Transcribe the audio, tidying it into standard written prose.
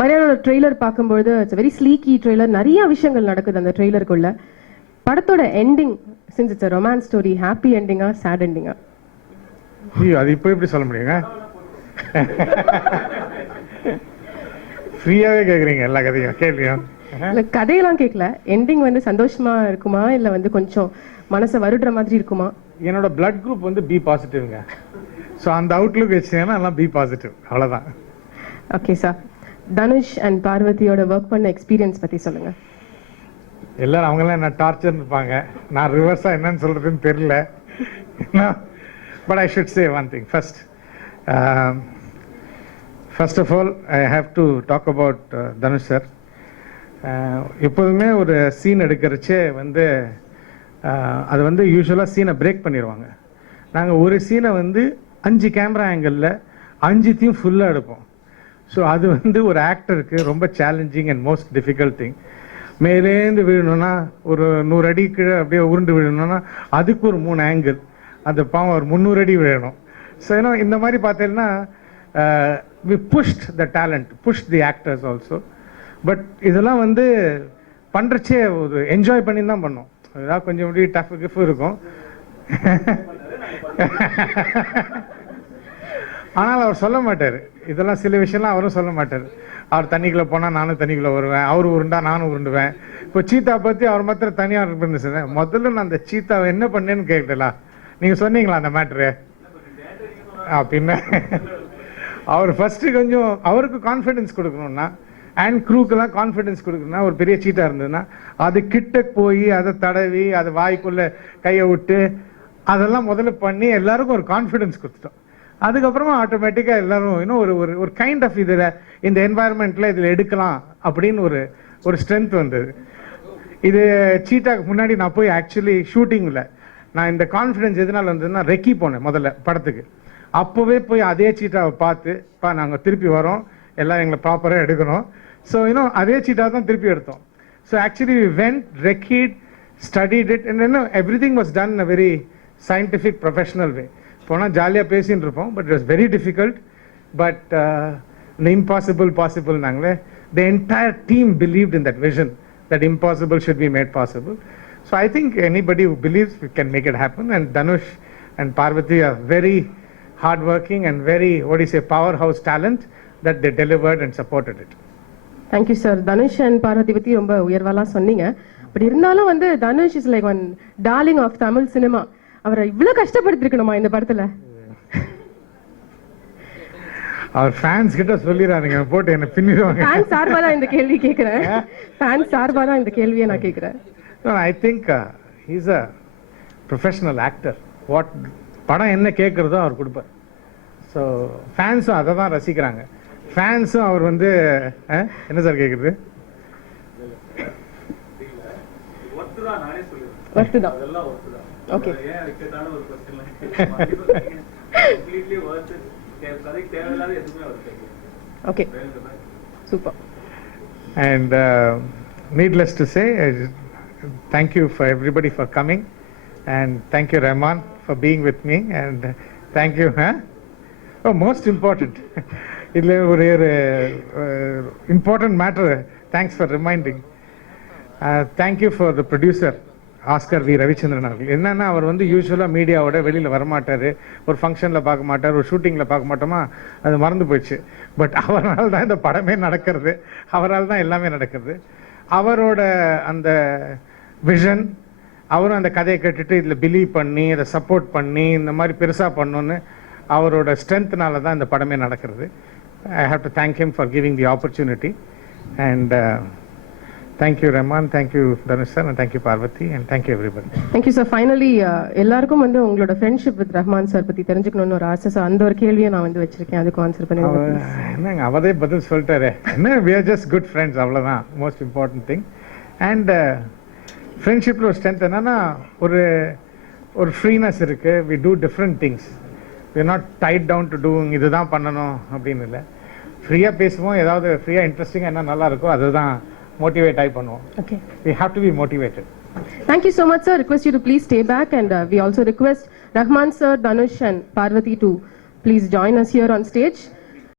மரியானோட trailer பார்க்கும்போது it's very sleeky trailer, நிறைய விஷயங்கள் நடக்குது அந்த ட்ரெய்லருக்குள்ள. படத்தோட ending, since it's romance story, happy எண்டிங்கா சேட் எண்டிங்கா? அது இப்போ எப்படி சொல்ல முடியுங்க? ஃப்ரீயாவே கேக்குறீங்க எல்லா கதையும் கேள்வியும். இல்ல கதையெல்லாம் கேட்கல, எண்டிங் வந்து சந்தோஷமா இருக்குமா இல்ல வந்து கொஞ்சம் மனசை வருடுற மாதிரி இருக்குமா? என்னோட பிளட் குரூப் வந்து பி பாசிட்டிவ்ங்க. ஸோ அந்த அவுட்லுக் வச்சீங்கன்னா எல்லாம் பி பாசிட்டிவ், அவ்வளோதான். ஓகே சார், தனுஷ் அண்ட் பார்வதியோட ஒர்க் பண்ண எக்ஸ்பீரியன்ஸ் பத்தி சொல்லுங்க. எல்லாரும் அவங்கெல்லாம் என்ன டார்ச்சர் இருப்பாங்க, நான் ரிவர்ஸா என்னன்னு சொல்றதுன்னு தெரியல. But I should say one thing first. First of all I have to talk about Dhanush sir. எப்போதுமே ஒரு சீன் எடுக்கிறச்சே வந்து அது வந்து யூஸ்வலாக சீனை பிரேக் பண்ணிடுவாங்க. நாங்கள் ஒரு சீனை வந்து 5 கேமரா ஆங்கிளில் 5த்தையும் ஃபுல்லாக எடுப்போம். ஸோ அது வந்து ஒரு ஆக்டருக்கு ரொம்ப challenging and most difficult thing. மேலேந்து விழணும்னா ஒரு 100 அடி கீழே அப்படியே உருண்டு விழணும்னா அதுக்கு ஒரு 3 ஆங்கிள், அந்த பாவம் ஒரு 300 அடி விழணும். ஸோ ஏன்னா இந்த மாதிரி பார்த்தீங்கன்னா we pushed the talent, push the actors also. But இதெல்லாம் வந்து பண்ணுறச்சே ஒரு என்ஜாய் பண்ணி தான் பண்ணோம். அதுதான் கொஞ்சம் அப்படி டஃப் கிஃப் இருக்கும். ஆனால் அவர் சொல்ல மாட்டார் இதெல்லாம், சில விஷயம்லாம் அவரும் சொல்ல மாட்டார். அவர் தண்ணிக்குள்ளே போனால் நானும் தண்ணிக்குள்ளே வருவேன், அவர் உருண்டா நானும் உருண்டுவேன். இப்போ சீத்தா பற்றி அவர் மாத்திரம் தனியாக இருந்துச்சு. முதல்ல நான் அந்த சீத்தாவை என்ன பண்ணேன்னு கேட்டலா, நீங்கள் சொன்னீங்களா அந்த மேட்ரு பின்ன? அவர் ஃபர்ஸ்ட் கொஞ்சம் அவருக்கு கான்ஃபிடென்ஸ் கொடுக்கணும்னா, அண்ட் க்ரூக்கெல்லாம் கான்ஃபிடென்ஸ் கொடுக்கணும்னா, ஒரு பெரிய சீட்டா இருந்ததுன்னா அது கிட்ட போய் அதை தடவி அதை வாய்க்குள்ள கையை விட்டு அதெல்லாம் முதல்ல பண்ணி எல்லாருக்கும் ஒரு கான்ஃபிடென்ஸ் கொடுத்துட்டோம். அதுக்கப்புறமா ஆட்டோமேட்டிக்காக எல்லாரும் இன்னும் ஒரு ஒரு கைண்ட் ஆஃப் இதில் இந்த என்வாயர்மெண்ட்டில் இதில் எடுக்கலாம் அப்படின்னு ஒரு ஸ்ட்ரென்த் வந்தது. இது சீட்டாக்கு முன்னாடி நான் போய் ஆக்சுவலி ஷூட்டிங்கில் நான் இந்த கான்ஃபிடென்ஸ் எதனால் வந்ததுன்னா, ரெக்கி போனேன் முதல்ல படத்துக்கு. அப்போவே போய் அதே சீட்டாவை பார்த்து நாங்கள் திருப்பி வரோம், எல்லாம் எங்களை ப்ராப்பராக எடுக்கணும். ஸோ இன்னும் அதே சீட்டாக தான் திருப்பி எடுத்தோம். So actually we went, recced, studied it, and இன்னும் everything was done in a very scientific professional way. போனால் ஜாலியாக பேசின்னு இருப்போம், but it was very difficult. But the impossible possible நாங்களே, the entire team believed in that vision that impossible should be made possible. So I think anybody who believes we can make it happen, and Dhanush and Parvati are very hardworking and very, what do you say, powerhouse talent that they delivered and supported it. Thank you sir. Dhanush and Parvathy பத்தி ரொம்ப உயர்வாலாம் சொன்னீங்க. But இருந்தாலும் வந்து Dhanush is like one darling of Tamil cinema. அவரை இவ்வளவு கஷ்டப்படுத்திருக்கணுமா இந்த படத்துல? அவர் ஃபேன்ஸ் கிட்ட சொல்லிடுறாங்க, போட்டு என்ன பின்னிடுவாங்க. ஃபேன்ஸ் சார்பா தான் இந்த கேள்வி கேட்கிறேன். ஃபேன்ஸ் சார்பா தான் இந்த கேள்வியை நான் கேட்கிறேன். I think he is a professional actor. What படம் என்ன கேட்குறதோ அவர் கொடுப்பார். ஸோ ஃபேன்ஸும் அதை தான் ரசிக்கிறாங்க. ஃபேன்ஸும் அவர் வந்து என்ன சார் கேட்குறது, okay okay super. And needless to say, thank you for everybody for coming, and thank you Rahman for being with me, and thank you oh, most important idle ஒரு important matter, thanks for reminding. Thank you for the producer Oscar V Ravichandran அவர்கள். என்னன்னா, அவர் வந்து யூஸ்வலாக மீடியாவோட வெளியில் வரமாட்டார், ஒரு ஃபங்க்ஷனில் பார்க்க மாட்டார், ஒரு ஷூட்டிங்கில் பார்க்க மாட்டோமா, அது மறந்து போயிடுச்சு. பட் அவரால் தான் இந்த படமே நடக்கிறது, அவரால் தான் எல்லாமே நடக்கிறது. அவரோட அந்த விஷன், அவரும் அந்த கதையை கேட்டுட்டு இதில் பிலீவ் பண்ணி அதை சப்போர்ட் பண்ணி இந்த மாதிரி பெருசாக பண்ணணுன்னு அவரோட ஸ்ட்ரென்த்னால தான் இந்த படமே நடக்கிறது. ஐ have to thank him for giving the opportunity. And thank you Rahman, thank you Dhanush sir, and thank you Parvati, and thank you everybody. Thank you sir. Finally எல்லாருக்கும் வந்து உங்களோட ஃப்ரெண்ட்ஷிப் வித் ரஹ்மான் சார் பத்தி தெரிஞ்சுக்கணும்னு ஒரு ஆசை. அந்த ஒரு கேள்வியை நான் வந்து வச்சிருக்கேன், அதுக்கு ஆன்சர் பண்ணுங்க. என்னங்க அவரே பதில் சொல்லிட்டாரு. என்ன, we are just good friends, அவ்வளவுதான் மோஸ்ட் இம்பார்ட்டன்ட் திங். அண்ட் ஃப்ரெண்ட்ஷிப்ல ஒரு ஸ்ட்ரென்த் என்னன்னா, ஒரு ஃப்ரீனஸ் இருக்கு. we do different things, we are not tied down to doing இதுதான் பண்ணணும் அப்படின்னு இல்லை. ஃப்ரீயா பேசுவோம், ஏதாவது ஃப்ரீயா இன்ட்ரெஸ்டிங்கா என்ன நல்லா இருக்கோ அதுதான் motivate ஆகி பண்ணுவோம். Okay, we have to be motivated. Thank you so much sir. Request you to please stay back, and we also request Rahman sir, Dhanush and Parvati to please join us here on stage.